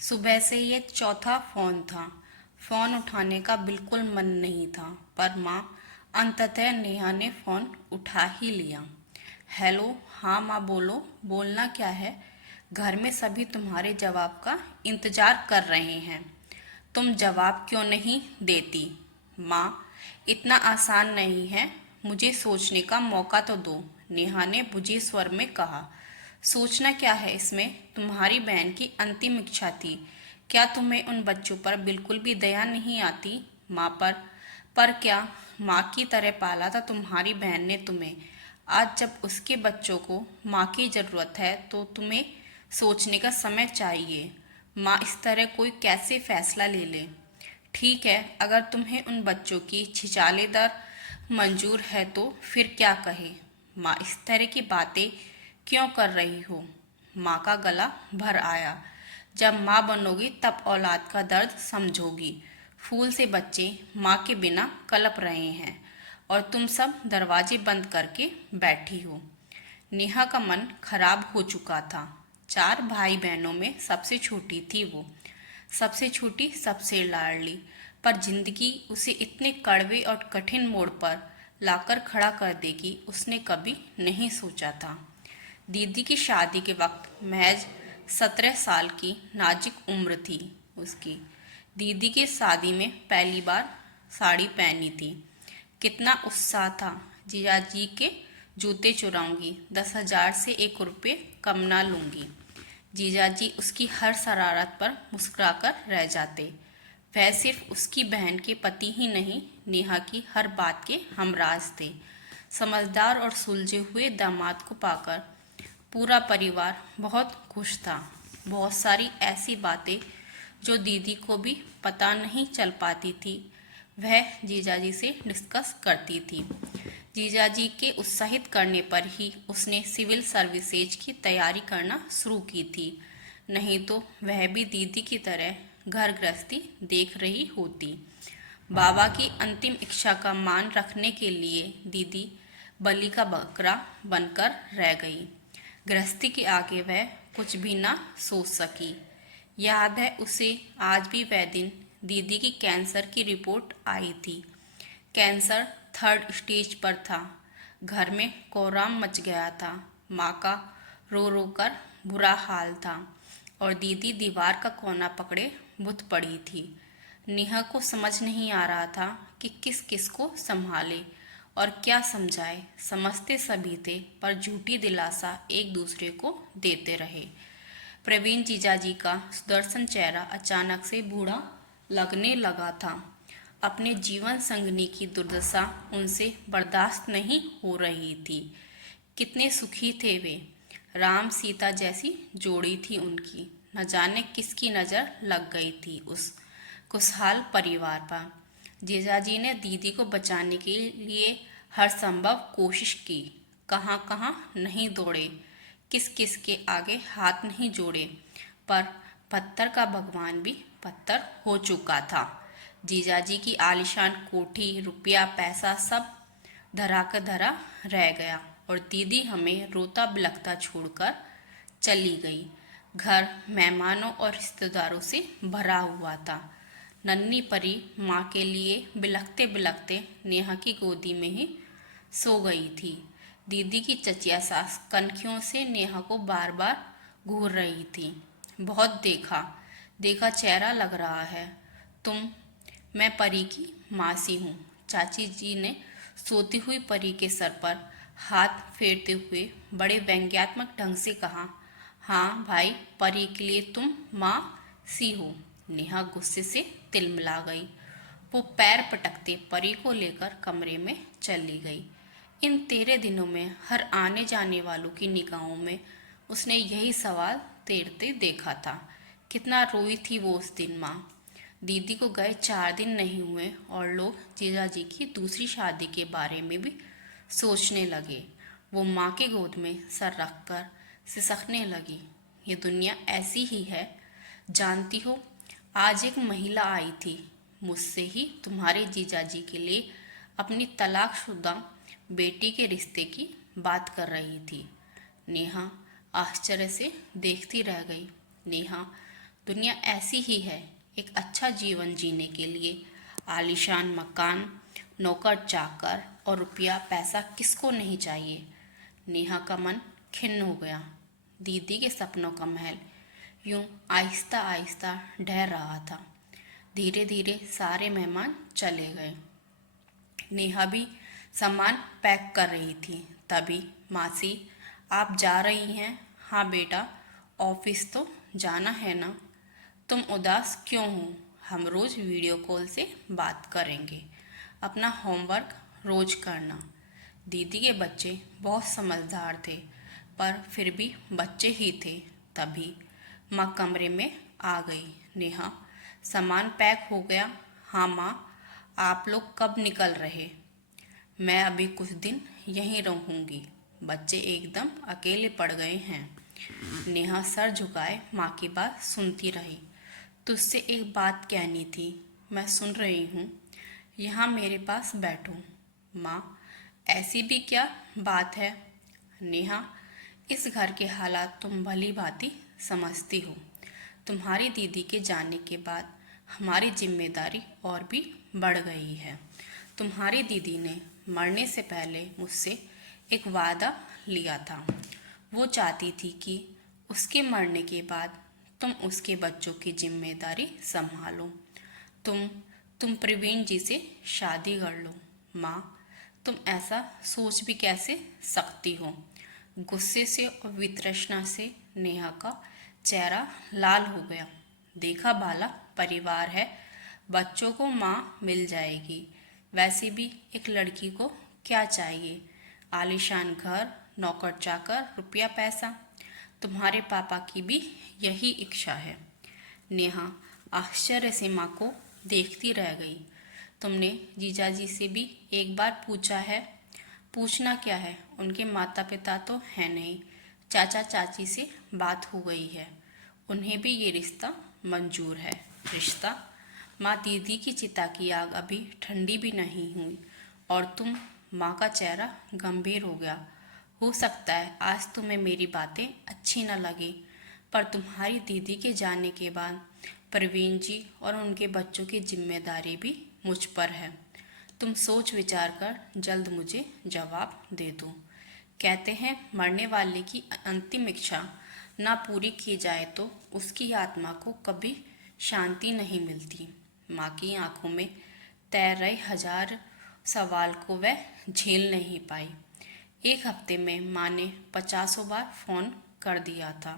सुबह से ये चौथा फोन था। फोन उठाने का बिल्कुल मन नहीं था, पर माँ अंततः नेहा ने फोन उठा ही लिया। हेलो। हाँ माँ, बोलो। बोलना क्या है? घर में सभी तुम्हारे जवाब का इंतजार कर रहे हैं। तुम जवाब क्यों नहीं देती? माँ, इतना आसान नहीं है, मुझे सोचने का मौका तो दो, नेहा ने बुझे स्वर में कहा। सोचना क्या है इसमें? तुम्हारी बहन की अंतिम इच्छा थी। क्या तुम्हें उन बच्चों पर बिल्कुल भी दया नहीं आती? माँ पर क्या? माँ की तरह पाला था तुम्हारी बहन ने तुम्हें। आज जब उसके बच्चों को माँ की ज़रूरत है तो तुम्हें सोचने का समय चाहिए। माँ इस तरह कोई कैसे फैसला ले ले? ठीक है, अगर तुम्हें उन बच्चों की छिछालेदार मंजूर है तो फिर क्या कहे? माँ, इस तरह की बातें क्यों कर रही हो? माँ का गला भर आया। जब माँ बनोगी तब औलाद का दर्द समझोगी। फूल से बच्चे माँ के बिना कलप रहे हैं और तुम सब दरवाजे बंद करके बैठी हो। नेहा का मन खराब हो चुका था। 4 भाई बहनों में सबसे छोटी थी वो। सबसे छोटी, सबसे लाडली। पर जिंदगी उसे इतने कड़वे और कठिन मोड़ पर लाकर खड़ा कर देगी, उसने कभी नहीं सोचा था। दीदी की शादी के वक्त महज 17 साल की नाजुक उम्र थी उसकी। दीदी की शादी में पहली बार साड़ी पहनी थी। कितना उत्साह था। जीजाजी के जूते चुराऊंगी, 10,000 से 1 रुपये कम ना लूंगी। जीजाजी उसकी हर शरारत पर मुस्कुराकर रह जाते। वह सिर्फ उसकी बहन के पति ही नहीं, नेहा की हर बात के हमराज थे। समझदार और सुलझे हुए दामाद को पाकर पूरा परिवार बहुत खुश था। बहुत सारी ऐसी बातें जो दीदी को भी पता नहीं चल पाती थी, वह जीजाजी से डिस्कस करती थी। जीजाजी के उत्साहित करने पर ही उसने सिविल सर्विसेज की तैयारी करना शुरू की थी, नहीं तो वह भी दीदी की तरह घर गृहस्थी देख रही होती। बाबा की अंतिम इच्छा का मान रखने के लिए दीदी बलि का बकरा बनकर रह गई। गृहस्थी के आगे वह कुछ भी ना सोच सकी। याद है उसे आज भी वह दिन, दीदी की कैंसर की रिपोर्ट आई थी। कैंसर 3rd स्टेज पर था। घर में कोहराम मच गया था। माँ का रो रो कर बुरा हाल था और दीदी दीवार का कोना पकड़े बुत पड़ी थी। नेहा को समझ नहीं आ रहा था कि किस किस को संभाले और क्या समझाए। समझते सभी थे, पर झूठी दिलासा एक दूसरे को देते रहे। प्रवीण जीजाजी का सुदर्शन चेहरा अचानक से बूढ़ा लगने लगा था। अपने जीवन संगनी की दुर्दशा उनसे बर्दाश्त नहीं हो रही थी। कितने सुखी थे वे। राम सीता जैसी जोड़ी थी उनकी। न जाने किसकी नज़र लग गई थी उस खुशहाल परिवार पर। जीजाजी ने दीदी को बचाने के लिए हर संभव कोशिश की। कहाँ कहाँ नहीं दौड़े, किस किस के आगे हाथ नहीं जोड़े, पर पत्थर का भगवान भी पत्थर हो चुका था। जीजाजी की आलीशान कोठी, रुपया पैसा सब धरा का धरा रह गया और दीदी हमें रोता बिलखता छोड़कर चली गई। घर मेहमानों और रिश्तेदारों से भरा हुआ था। नन्ही परी माँ के लिए बिलखते बिलखते नेहा की गोदी में ही सो गई थी। दीदी की चचिया सास कनखियों से नेहा को बार बार घूर रही थी। बहुत देखा देखा चेहरा लग रहा है तुम। मैं परी की मासी हूँ। चाची जी ने सोती हुई परी के सर पर हाथ फेरते हुए बड़े व्यंग्यात्मक ढंग से कहा। हाँ भाई, परी के लिए तुम माँ सी हो। नेहा गुस्से से तिलमिला गई। वो पैर पटकते परी को लेकर कमरे में चली गई। इन 13 दिनों में हर आने जाने वालों की निगाहों में उसने यही सवाल तैरते देखा था। कितना रोई थी वो उस दिन माँ। दीदी को गए 4 दिन नहीं हुए और लोग जीजाजी की दूसरी शादी के बारे में भी सोचने लगे। वो माँ के गोद में सर रखकर सिसकने लगी। ये दुनिया ऐसी ही है। जानती हो, आज एक महिला आई थी, मुझसे ही तुम्हारे जीजाजी के लिए अपनी तलाकशुदा बेटी के रिश्ते की बात कर रही थी। नेहा आश्चर्य से देखती रह गई। नेहा, दुनिया ऐसी ही है। एक अच्छा जीवन जीने के लिए आलीशान मकान, नौकर चाकर और रुपया पैसा किसको नहीं चाहिए। नेहा का मन खिन्न हो गया। दीदी के सपनों का महल यूं आहिस्ता आहिस्ता ढह रहा था। धीरे धीरे सारे मेहमान चले गए। नेहा भी सामान पैक कर रही थी। तभी मासी, आप जा रही हैं? हाँ बेटा, ऑफिस तो जाना है ना। तुम उदास क्यों हो? हम रोज वीडियो कॉल से बात करेंगे। अपना होमवर्क रोज करना। दीदी के बच्चे बहुत समझदार थे, पर फिर भी बच्चे ही थे। तभी माँ कमरे में आ गई। नेहा, सामान पैक हो गया? हाँ माँ, आप लोग कब निकल रहे? मैं अभी कुछ दिन यहीं रहूंगी। बच्चे एकदम अकेले पड़ गए हैं। नेहा सर झुकाए माँ की बात सुनती रही। तुझसे एक बात कहनी थी। मैं सुन रही हूँ। यहाँ मेरे पास बैठो। माँ, ऐसी भी क्या बात है? नेहा, इस घर के हालात तुम भली भांति समझती हो। तुम्हारी दीदी के जाने के बाद हमारी जिम्मेदारी और भी बढ़ गई है। तुम्हारी दीदी ने मरने से पहले मुझसे एक वादा लिया था। वो चाहती थी कि उसके मरने के बाद तुम उसके बच्चों की जिम्मेदारी संभालो। तुम प्रवीण जी से शादी कर लो। माँ, तुम ऐसा सोच भी कैसे सकती हो? गुस्से से और वितृष्णा से नेहा का चेहरा लाल हो गया। देखा बाला, परिवार है, बच्चों को माँ मिल जाएगी। वैसे भी एक लड़की को क्या चाहिए? आलीशान घर, नौकर चाकर, रुपया पैसा। तुम्हारे पापा की भी यही इच्छा है। नेहा आश्चर्य से माँ को देखती रह गई। तुमने जीजाजी से भी एक बार पूछा है? पूछना क्या है, उनके माता पिता तो है नहीं। चाचा चाची से बात हो गई है, उन्हें भी ये रिश्ता मंजूर है। रिश्ता? माँ, दीदी की चिता की आग अभी ठंडी भी नहीं हुई और तुम? माँ का चेहरा गंभीर हो गया। हो सकता है आज तुम्हें मेरी बातें अच्छी न लगे, पर तुम्हारी दीदी के जाने के बाद प्रवीण जी और उनके बच्चों की जिम्मेदारी भी मुझ पर है। तुम सोच विचार कर जल्द मुझे जवाब दे दो। कहते हैं मरने वाले की अंतिम इच्छा ना पूरी की जाए तो उसकी आत्मा को कभी शांति नहीं मिलती। माँ की आंखों में तैर रहे हजार सवाल को वह झेल नहीं पाई। एक हफ्ते में माँ ने 50 बार फोन कर दिया था।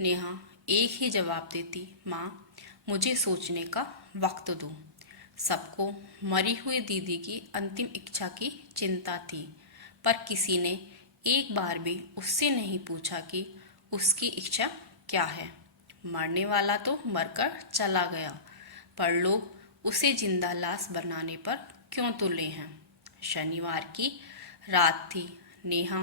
नेहा एक ही जवाब देती, माँ, मुझे सोचने का वक्त दो। सबको मरी हुई दीदी की अंतिम इच्छा की चिंता थी, पर किसी ने एक बार भी उससे नहीं पूछा कि उसकी इच्छा क्या है। मरने वाला तो मरकर चला गया, पर लोग उसे जिंदा लाश बनाने पर क्यों तुले हैं? शनिवार की रात थी। नेहा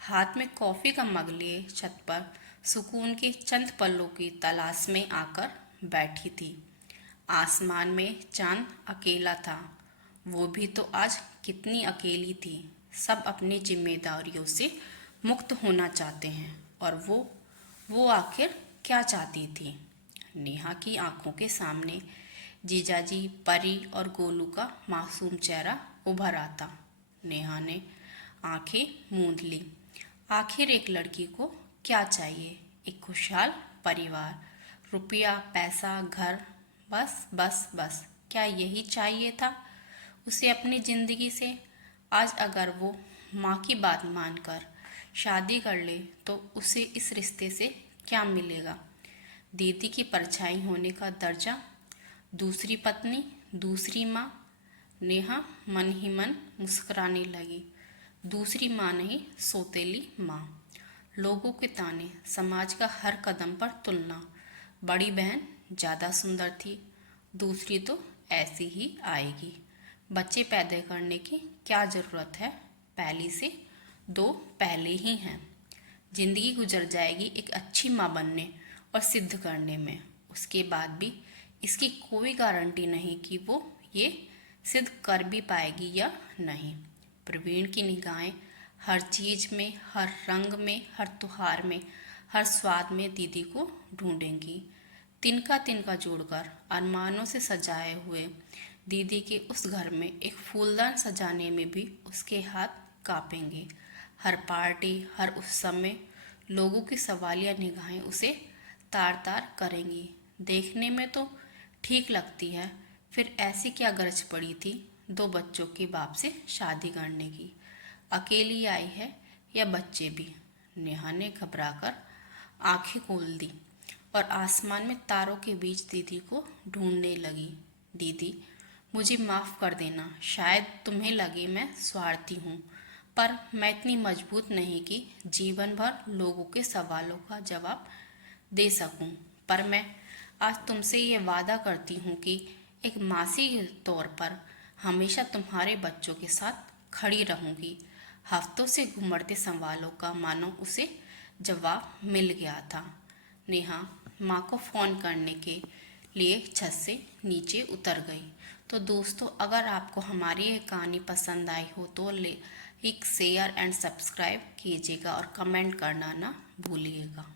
हाथ में कॉफी का मग लिए छत पर सुकून के चंद पलों की तलाश में आकर बैठी थी। आसमान में चांद अकेला था। वो भी तो आज कितनी अकेली थी। सब अपनी जिम्मेदारियों से मुक्त होना चाहते हैं, और वो आखिर क्या चाहती थी? नेहा की आंखों के सामने जीजाजी, परी और गोलू का मासूम चेहरा उभर आता। नेहा ने आंखें मूंद ली। आखिर एक लड़की को क्या चाहिए? एक खुशहाल परिवार, रुपया पैसा घर, बस बस बस। क्या यही चाहिए था उसे अपनी जिंदगी से? आज अगर वो माँ की बात मानकर शादी कर ले तो उसे इस रिश्ते से क्या मिलेगा? दीदी की परछाई होने का दर्जा, दूसरी पत्नी, दूसरी माँ। नेहा मन ही मन मुस्कुराने लगी। दूसरी माँ नहीं, सौतेली माँ। लोगों के ताने, समाज का हर कदम पर तुलना। बड़ी बहन ज़्यादा सुंदर थी, दूसरी तो ऐसी ही आएगी। बच्चे पैदा करने की क्या ज़रूरत है? पहली से 2 पहले ही हैं। जिंदगी गुजर जाएगी एक अच्छी माँ बनने और सिद्ध करने में। उसके बाद भी इसकी कोई गारंटी नहीं कि वो ये सिद्ध कर भी पाएगी या नहीं। प्रवीण की निगाहें हर चीज में, हर रंग में, हर त्योहार में, हर स्वाद में दीदी को ढूंढेंगी। तिनका तिनका जोड़कर अरमानों से सजाए हुए दीदी के उस घर में एक फूलदान सजाने में भी उसके हाथ कांपेंगे। हर पार्टी, हर उत्सव में लोगों की सवालिया निगाहें उसे तार तार करेंगी। देखने में तो ठीक लगती है, फिर ऐसी क्या गरज पड़ी थी दो बच्चों के बाप से शादी करने की? अकेली आई है या बच्चे भी? नेहा ने घबराकर आंखें खोल दी और आसमान में तारों के बीच दीदी को ढूंढने लगी। दीदी, मुझे माफ़ कर देना, शायद तुम्हें लगे मैं स्वार्थी हूँ, पर मैं इतनी मजबूत नहीं कि जीवन भर लोगों के सवालों का जवाब दे सकूं। पर मैं आज तुमसे ये वादा करती हूँ कि एक मासी के तौर पर हमेशा तुम्हारे बच्चों के साथ खड़ी रहूंगी। हफ्तों से घुमड़ते सवालों का मानो उसे जवाब मिल गया था। नेहा माँ को फ़ोन करने के लिए छत से नीचे उतर गई। तो दोस्तों, अगर आपको हमारी ये कहानी पसंद आई हो तो लाइक, शेयर एंड सब्सक्राइब कीजिएगा और कमेंट करना ना भूलिएगा।